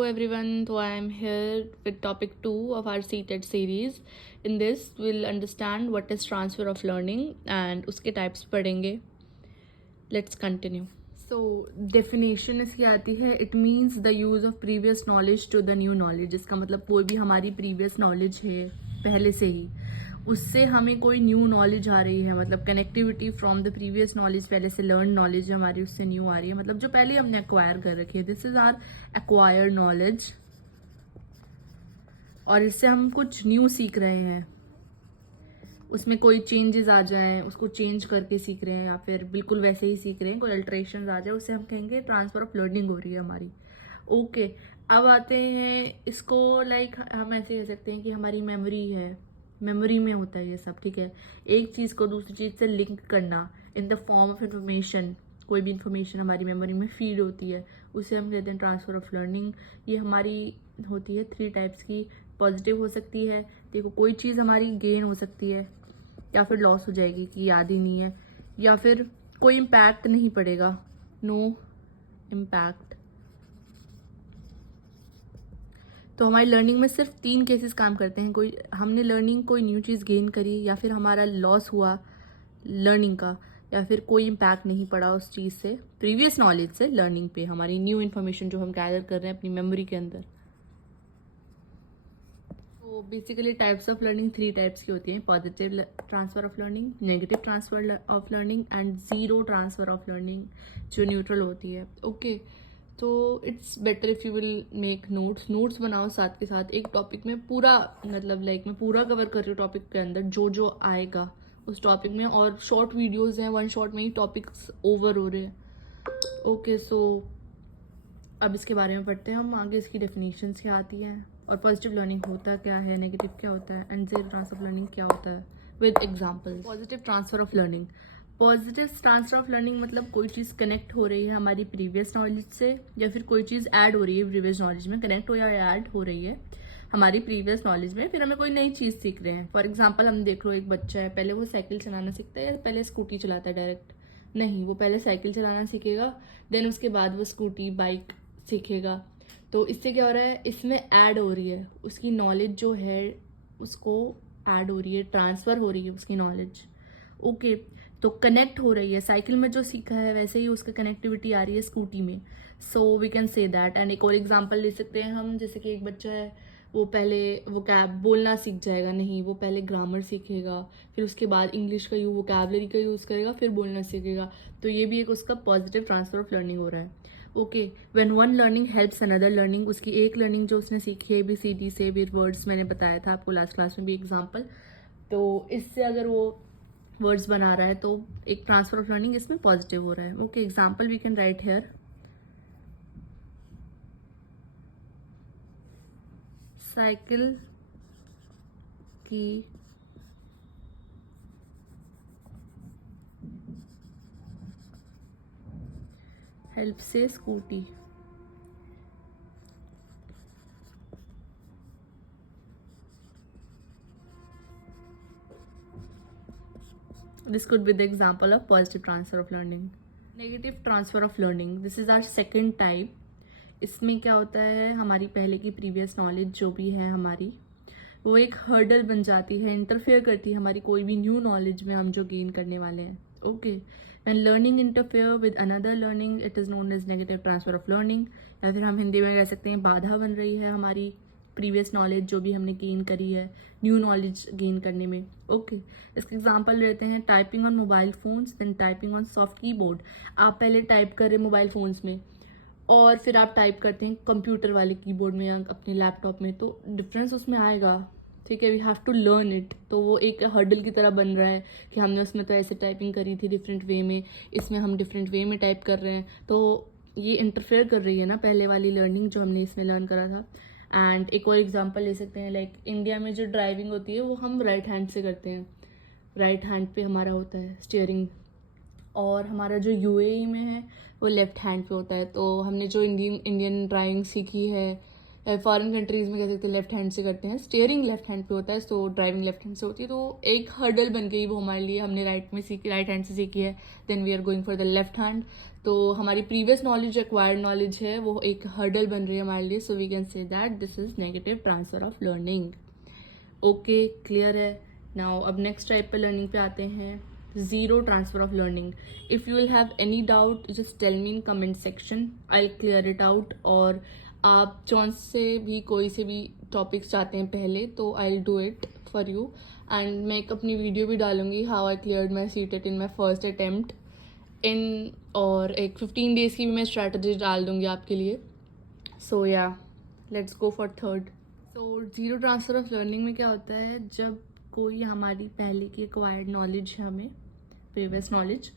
Hello everyone, so I am here with topic 2 of our CTED series. In this, we'll understand what is transfer of learning and उसके types पढ़ेंगे. Let's continue. So, definition इसकी आती है it means the use of previous knowledge to the new knowledge. इसका मतलब कोई भी हमारी previous knowledge है पहले से ही उससे हमें कोई न्यू नॉलेज आ रही है, मतलब connectivity from the previous knowledge, पहले से लर्न नॉलेज हमारी उससे न्यू आ रही है, मतलब जो पहले हमने एक्वायर कर रखी है. This is our acquired knowledge और इससे हम कुछ न्यू सीख रहे हैं. उसमें कोई चेंजेस आ जाएं, उसको चेंज करके सीख रहे हैं या फिर बिल्कुल वैसे ही सीख रहे हैं, कोई अल्ट्रेशन आ जाए, उससे हम कहेंगे ट्रांसफर ऑफ लर्निंग हो रही है हमारी. ओके अब आते हैं इसको, लाइक हम ऐसे कह सकते हैं कि हमारी मेमोरी है, मेमोरी में होता है ये सब. ठीक है, एक चीज़ को दूसरी चीज़ से लिंक करना in the form of information. कोई भी इंफॉर्मेशन हमारी मेमोरी में फीड होती है उसे हम कहते हैं ट्रांसफर ऑफ लर्निंग. ये हमारी होती है 3 टाइप्स की. पॉजिटिव हो सकती है, देखो कोई चीज़ हमारी गेन हो सकती है या फिर लॉस हो जाएगी कि याद ही नहीं है, या फिर कोई इम्पैक्ट नहीं पड़ेगा, नो इम्पैक्ट. तो हमारी लर्निंग में सिर्फ 3 केसेस काम करते हैं. कोई हमने लर्निंग कोई न्यू चीज़ गेन करी, या फिर हमारा लॉस हुआ लर्निंग का, या फिर कोई इम्पैक्ट नहीं पड़ा उस चीज़ से, प्रीवियस नॉलेज से लर्निंग पे, हमारी न्यू इन्फॉर्मेशन जो हम गैदर कर रहे हैं अपनी मेमोरी के अंदर. तो basically types of learning 3 types की होती हैं: positive transfer of learning, negative transfer of learning and zero transfer of learning जो न्यूट्रल होती है. ओके तो it's better if you will make notes बनाओ साथ के साथ. एक टॉपिक में पूरा, मतलब लाइक मैं पूरा कवर कर रही हूँ टॉपिक के अंदर जो जो आएगा उस टॉपिक में, और शॉर्ट वीडियोस हैं, 1 शॉट में ही टॉपिक्स ओवर हो रहे हैं. ओके सो अब इसके बारे में पढ़ते हैं हम आगे. इसकी डेफिनेशंस क्या आती हैं और पॉजिटिव लर्निंग होता क्या है, नेगेटिव क्या होता है, and zero transfer of learning क्या होता है with example. Positive transfer of learning. Positive transfer of learning मतलब कोई चीज़ कनेक्ट हो रही है हमारी प्रीवियस नॉलेज से, या फिर कोई चीज़ ऐड हो रही है प्रीवियस नॉलेज में, कनेक्ट हो या ऐड हो रही है हमारी प्रीवियस नॉलेज में, फिर हमें कोई नई चीज़ सीख रहे हैं. फॉर एग्जाम्पल हम देख लो, एक बच्चा है, पहले वो साइकिल चलाना सीखता है या पहले स्कूटी चलाता है डायरेक्ट? नहीं, वो पहले साइकिल चलाना सीखेगा, देन उसके बाद वो स्कूटी बाइक सीखेगा. तो इससे क्या हो रहा है, इसमें ऐड हो रही है उसकी नॉलेज जो है, उसको ऐड हो रही है, ट्रांसफ़र हो रही है उसकी नॉलेज. ओके तो कनेक्ट हो रही है. साइकिल में जो सीखा है वैसे ही उसका कनेक्टिविटी आ रही है स्कूटी में. So we can say that. And एक और एग्जांपल ले सकते हैं हम, जैसे कि एक बच्चा है, वो पहले वोकैब बोलना सीख जाएगा, नहीं वो पहले ग्रामर सीखेगा, फिर उसके बाद इंग्लिश का वोकैबलरी का यूज़ करेगा, फिर बोलना सीखेगा. तो ये भी एक उसका पॉजिटिव ट्रांसफर ऑफ लर्निंग हो रहा है. Okay when one learning helps another learning. उसकी एक लर्निंग जो उसने सीखी है ABCD से, विद वर्ड्स मैंने बताया था आपको लास्ट क्लास में भी एग्जाम्पल, तो इससे अगर वो वर्ड्स बना रहा है तो एक ट्रांसफर ऑफ लर्निंग इसमें पॉजिटिव हो रहा है. Okay example we can write here. Cycle की हेल्प से scooty. This could be the example of positive transfer of learning. Negative transfer of learning. This is our second type. इसमें क्या होता है, हमारी पहले की प्रीवियस नॉलेज जो भी है हमारी, वो एक हर्डल बन जाती है, इंटरफेयर करती है हमारी कोई भी न्यू नॉलेज में हम जो गेन करने वाले हैं. Okay when learning interfere with another learning it is known as negative transfer of learning, या फिर हम हिंदी में कह सकते हैं बाधा बन रही है हमारी प्रीवियस नॉलेज जो भी हमने गेन करी है न्यू नॉलेज गेन करने में. ओके इसके एग्जांपल लेते हैं. Typing on mobile phones then typing on soft keyboard. आप पहले टाइप कर रहे हैं मोबाइल फोन्स में और फिर आप टाइप करते हैं कंप्यूटर वाले कीबोर्ड में या अपने लैपटॉप में, तो डिफरेंस उसमें आएगा. ठीक है, we have to learn it. तो वो एक हर्डल की तरह बन रहा है कि हमने उसमें तो ऐसे टाइपिंग करी थी डिफरेंट वे में, इसमें हम डिफरेंट वे में टाइप कर रहे हैं, तो ये इंटरफेयर कर रही है ना पहले वाली लर्निंग जो हमने इसमें लर्न करा था. एंड एक और एग्जांपल ले सकते हैं, लाइक इंडिया में जो ड्राइविंग होती है वो हम राइट हैंड से करते हैं, राइट हैंड पे हमारा होता है स्टीयरिंग, और हमारा जो UAE में है वो लेफ्ट हैंड पे होता है. तो हमने जो इंडियन ड्राइविंग सीखी है फॉरेन कंट्रीज़ में कह सकते हैं लेफ्ट हैंड से करते हैं, स्टीयरिंग लेफ्ट हैंड पे होता है, तो ड्राइविंग लेफ्ट हैंड से होती है, तो एक हर्डल बन गई वो हमारे लिए, हमने राइट हैंड से सीखी है, then we are going for the left hand, तो हमारी प्रीवियस नॉलेज एक्वायर्ड नॉलेज है वो एक हर्डल बन रही है हमारे लिए, so we can say that this is negative transfer of learning. Okay, clear है। नाउ अब नेक्स्ट टाइप पे लर्निंग पे आते हैं, zero transfer of learning. If you will have any doubt just tell me in comment section, I clear it out. और आप जौन से भी कोई से भी टॉपिक्स चाहते हैं पहले, तो I will do it for you, and मैं एक अपनी वीडियो भी डालूंगी how I cleared my CTET in my first attempt in, और एक 15 डेज़ की भी मैं स्ट्रैटेजी डाल दूंगी आपके लिए। सो या लेट्स गो फॉर थर्ड। तो ज़ीरो ट्रांसफ़र ऑफ लर्निंग में क्या होता है, जब कोई हमारी पहले की एक्वायर्ड नॉलेज है, हमें प्रीवियस नॉलेज,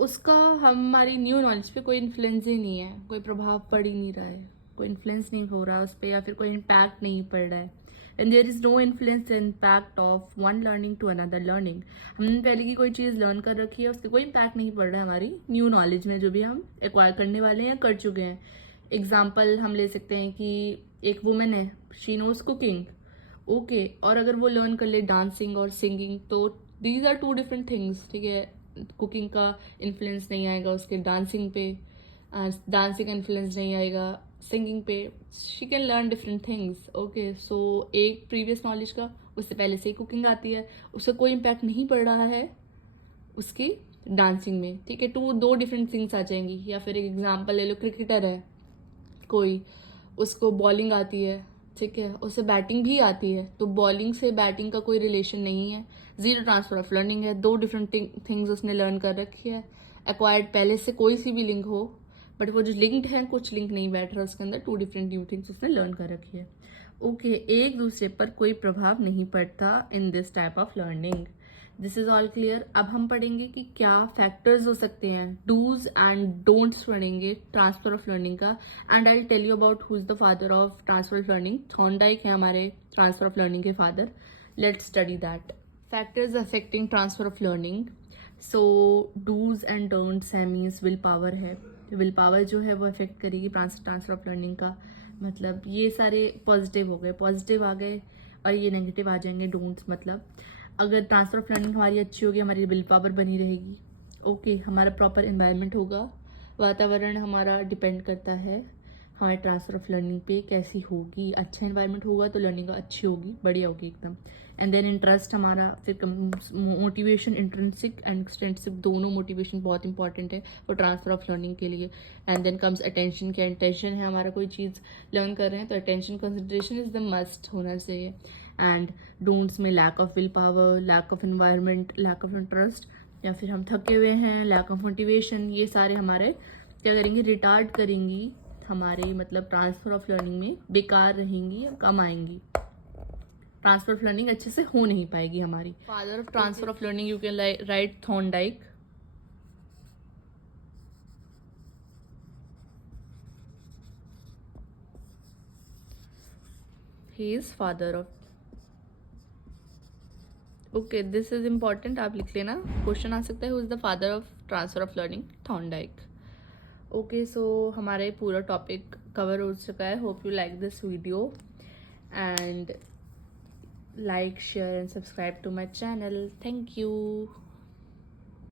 उसका हमारी न्यू नॉलेज पे कोई इन्फ्लुएंस ही नहीं है, कोई प्रभाव पड़ ही नहीं रहा है, कोई इन्फ्लुएंस नहीं हो रहा उस पर, या फिर कोई इम्पैक्ट नहीं पड़ रहा है। And there is no influence impact of one learning to another learning. हमने पहले की कोई चीज़ लर्न कर रखी है, उसका कोई इम्पैक्ट नहीं पड़ रहा है हमारी न्यू नॉलेज में, जो भी हम एक्वायर करने वाले हैं या कर चुके हैं। एग्जाम्पल हम ले सकते हैं कि एक वुमेन है, शी नोज कुकिंग, ओके, और अगर वो लर्न कर ले डांसिंग और सिंगिंग, तो these are two different things, ठीक है। कुकिंग का इन्फ्लुएंस नहीं आएगा उसके डांसिंग पे, डांसिंग का इन्फ्लुएंस नहीं आएगा सिंगिंग पे, she can learn different things, okay. So एक प्रीवियस नॉलेज का, उससे पहले से ही कुकिंग आती है, उसका कोई इम्पैक्ट नहीं पड़ रहा है उसकी डांसिंग में, ठीक है। दो डिफरेंट थिंग्स आ जाएंगी। या फिर एक एग्जांपल ले लो, क्रिकेटर है कोई, उसको बॉलिंग आती है, ठीक है, उसे बैटिंग भी आती है, तो बॉलिंग से बैटिंग का कोई रिलेशन नहीं है, जीरो ट्रांसफर ऑफ लर्निंग है, दो डिफरेंट थिंग्स उसने लर्न कर रखी है। एक्वायर्ड पहले से कोई सी भी लिंक हो, बट वो जो लिंक्ड है कुछ लिंक नहीं बैठ रहा उसके अंदर, टू डिफरेंट न्यू थिंग्स उसने लर्न कर रखी है, ओके। एक दूसरे पर कोई प्रभाव नहीं पड़ता in this type of learning. This is all clear. अब हम पढ़ेंगे कि क्या फैक्टर्स हो सकते हैं, डूज एंड डोंट्स पढ़ेंगे ट्रांसफर ऑफ लर्निंग का, and I tell you about who is the father of transfer of learning. Thorndike है हमारे ट्रांसफर ऑफ लर्निंग के फादर। Let's study that. Factors affecting transfer of learning. So dos and don'ts है, means will power है, will power जो है वो affect करेगी ट्रांसफर ऑफ लर्निंग का। मतलब ये सारे पॉजिटिव हो गए, पॉजिटिव आ गए, और ये नेगेटिव आ जाएंगे डोंट्स। मतलब अगर ट्रांसफर ऑफ लर्निंग हमारी अच्छी होगी, हमारी विल पावर बनी रहेगी, ओके। हमारा प्रॉपर एनवायरनमेंट होगा, वातावरण हमारा डिपेंड करता है हमारे ट्रांसफर ऑफ लर्निंग पे कैसी होगी। अच्छा एनवायरनमेंट होगा तो लर्निंग अच्छी होगी, बढ़िया होगी एकदम। एंड देन इंटरेस्ट हमारा, फिर मोटिवेशन, इंट्रिंसिक एंड एक्सटेंसिव, दोनों मोटिवेशन बहुत इंपॉर्टेंट है फॉर ट्रांसफर ऑफ लर्निंग के लिए। And then comes attention. क्या इंटेंशन है हमारा, कोई चीज़ लर्न कर रहे हैं तो attention, concentration is the must होना चाहिए। एंड डोंट्स में lack of will power, lack of environment, lack of interest, या फिर हम थके हुए हैं, लैक ऑफ मोटिवेशन, ये सारे हमारे क्या करेंगे, रिटार्ड करेंगी हमारे, मतलब ट्रांसफर ऑफ लर्निंग में बेकार रहेंगी या कम आएंगी, ट्रांसफर ऑफ लर्निंग अच्छे से हो नहीं पाएगी हमारी। Father of transfer of learning you can write Thorndike. He is father of, okay, this is important, आप लिख लेना, क्वेश्चन आ सकता है, who is the father of transfer of learning, Thorndike. Okay, so हमारे पूरा टॉपिक कवर हो चुका है। Hope you like this video and like, share and subscribe to my channel. Thank you.